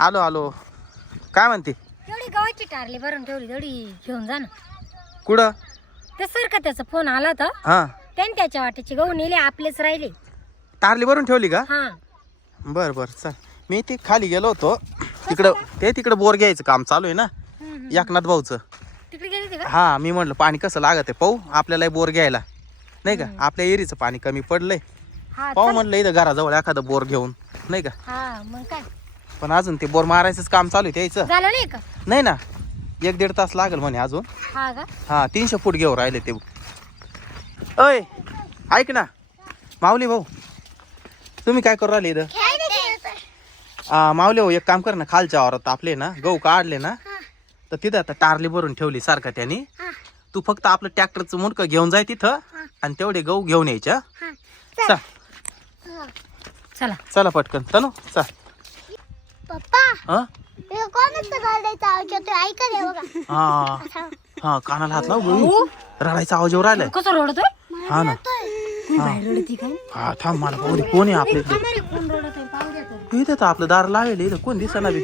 आलो आलो. काय म्हणते? एवढी गव्हाची टारली भरून ठेवली तेवढी घेऊन जा ना. कुठं? ते सर का त्याचा फोन आला होता? हा. त्याने त्याच्या वाटेचे गहू नेले आपलेच राहिले. तारली भरून ठेवली का? हा. बर बर चल. मी ते खाली गेलो होतो. तिकडं ते तिकडं बोर घ्यायचं काम चालू आहे ना. हम्म, एकनाथ भाऊचं. तिकडे गेले होते का? हा मी म्हणलं पाणी कसं लागत आहे पाहू आपल्याला बोर घ्यायला. नाही का? आपल्या एरीचं पाणी कमी पडलंय. हा पाहू चल. म्हणलं इथं घराजवळ एखादं बोर घेऊन. नाही का? हा मग काय? पण अजून ते बोर मारायचंच काम चालू आहे त्याचं. झालं नाही का? नाही ना. एक दीड तास लागेल म्हणे अजून. हा का? हा तीनशे फूट घेऊ राहिले ते. अय ऐक ना. माऊली भाऊ तुम्ही काय करू राहिले इथं? आ, माऊली भाऊ एक काम कर ना खालच्या वावरात आपले ना गहू काढले ना तर तिथं आता टारली भरून ठेवली सारखा त्याने. तू फक्त आपलं ट्रॅक्टरचं मुंडकं घेऊन जाय तिथं आणि तेवढे गहू घेऊन यायचे हं? चल. चला. चला पटकन. तनु चल. पप्पा हा? हे कोणाचं रडायचा आवाज? येतोय ऐका रे बघा हा. असा हा कानाला हात लाव भाऊ रडायचा आवाज येऊ राहिलाय कसं रडतोय? हा ना. कोणी बाहेर रडती काय? हा थांब मला पाहू दे कोण आहे आपल्या इकडे? अरे कोण रडत आहे पाहू द्या तरी. इथं तर आपलं दार लावेल इथं कोण दिसना बी.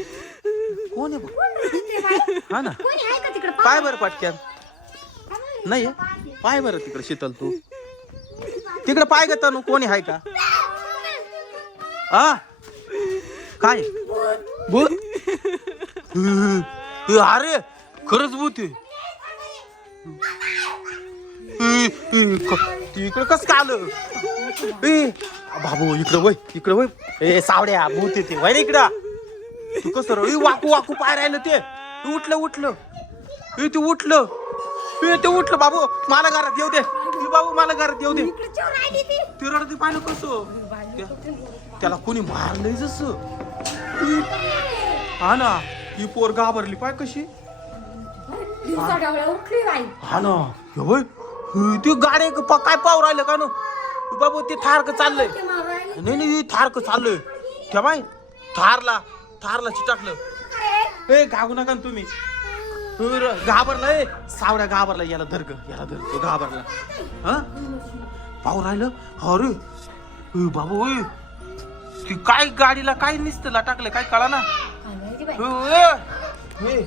कोण आहे? हा ना. कोणी आहे? का तिकडे पाय बरं पटक्यान. नाही आहे? पाय बरं तिकडे शीतल तू. तिकडे पाय ग तनु कोणी आहे का? हा? काय? भूत अरे खरंच भूत आहे. इकडं कस काय आलं? ए बाबू इकडं वय इकडं वय. ए सावड्या भूत येते वय रे इकडं. तू कसं रे? ए, वाकू वाकू पाय राहिलं ते. उठलं उठलं. ए ते उठलं. ए ते उठलं बाबू. मला घरात येऊ दे. ए, बाबू मला घरात येऊ दे. ते. रडते पाहिलं कसं त्या- त्याला कोणी मारलंय जस? हा ना ही पोर घाबरली पाय कशी? दिवसा डावळ्या उठली बाई. हा ना हे हे ते गाडी प- काय पाव राहिलं का नो? बाबू ते थारक चाललंय. ते मारू राहिले. नाही नाही हे थारक चाललंय. त्या बाय थारला थारला चिटाकलं. ए घाबू नका ना तुम्ही. अर, घाबरला ए सावड्या घाबरला याला धरग याला धर तो घाबरला. हा? पाहू राहिलं? अरे बाबू ती काय गाडीला काय निसतं टाकलं काय कळा ना.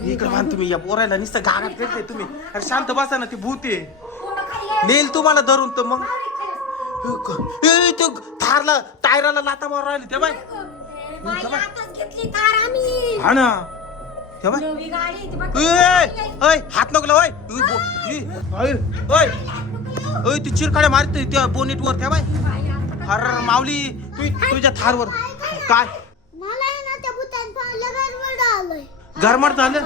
इकडे मान तुम्ही या पोरायला नुसतं गागात करते तुम्ही. अरे शांत बसा ना ती भूत आहे. नेल तुम्हाला धरून तर मग. क- ते थारला टायराला लाता मार राहिली ते बाय बाई, आताच घेतली कार आम्ही. हा ना. ते बाय. नवी गाडी ती बघ. ओय, हात नको लाव, ओय. उ, बो- इ, ओय, ओय. ओय, ती चिरकाड्या मारते त्या बोनेट वर त्या बाय. बाई, आता अरे माऊली तू तुझ्या थारवर. काय? गरमट झालं?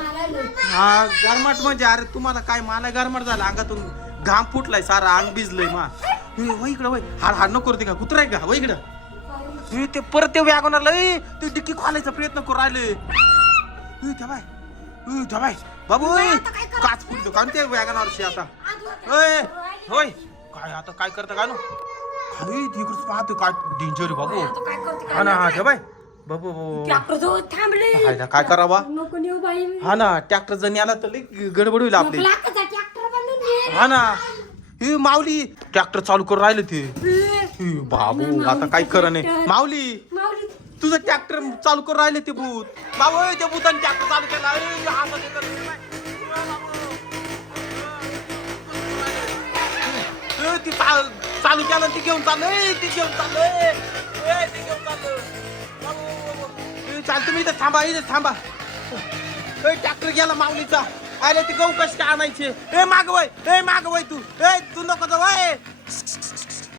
हा गरमट म्हणजे अरे तुम्हाला काय मला गरमट झालं अंगातून घाम फुटलाय सारा अंग भिजलंय मा. वय इकडं वय. हाड हाड नको करते का कुत्रा आहे का? वय इकडं. ते परत ते व्यागोनाला ए, ते डिक्की खोलायचा प्रयत्न करू राहिले. ए, त्या बाय ए, त्या बाय बाबू ए, काच फुटतो का ते वॅगनावरशी आता. ओय होय काय आता काय करतं का नो अरे तिकडच पाहतो काय डेंजर आहे बाबू. आता काय करते हा ना हा त्या बाय बाबू बाबू जवळ थांबले. काय करावा? नको नेऊ बाई. हा ना ट्रॅक्टर जण आला तर लई गडबड होईल आपली. लाखाचा ट्रॅक्टर बांधून घे. हा ना. हे माऊली ट्रॅक्टर चालू करून राहिले ते. हे. बाबू आता काय खरं नाही. माऊली. माऊली तुझं ट्रॅक्टर चालू करून राहिले ते भूत. बाबा ए, त्या भूताने ट्रॅक्टर चालू केला. ए, हातात हे ती चा- चालू केलं ती घेऊन चाललं. ए, ती घेऊन चाललं. ए, ए, घेऊन चाललं. बाबू, बाबू. चाल तुम्ही इथं थांबा इथं थांबा. ट्रॅक्टर गेला माऊलीचा. अरे ते गहू कसे आणायचे? ए मागवय ए मागवय तू. ए तू नको जाऊ ए.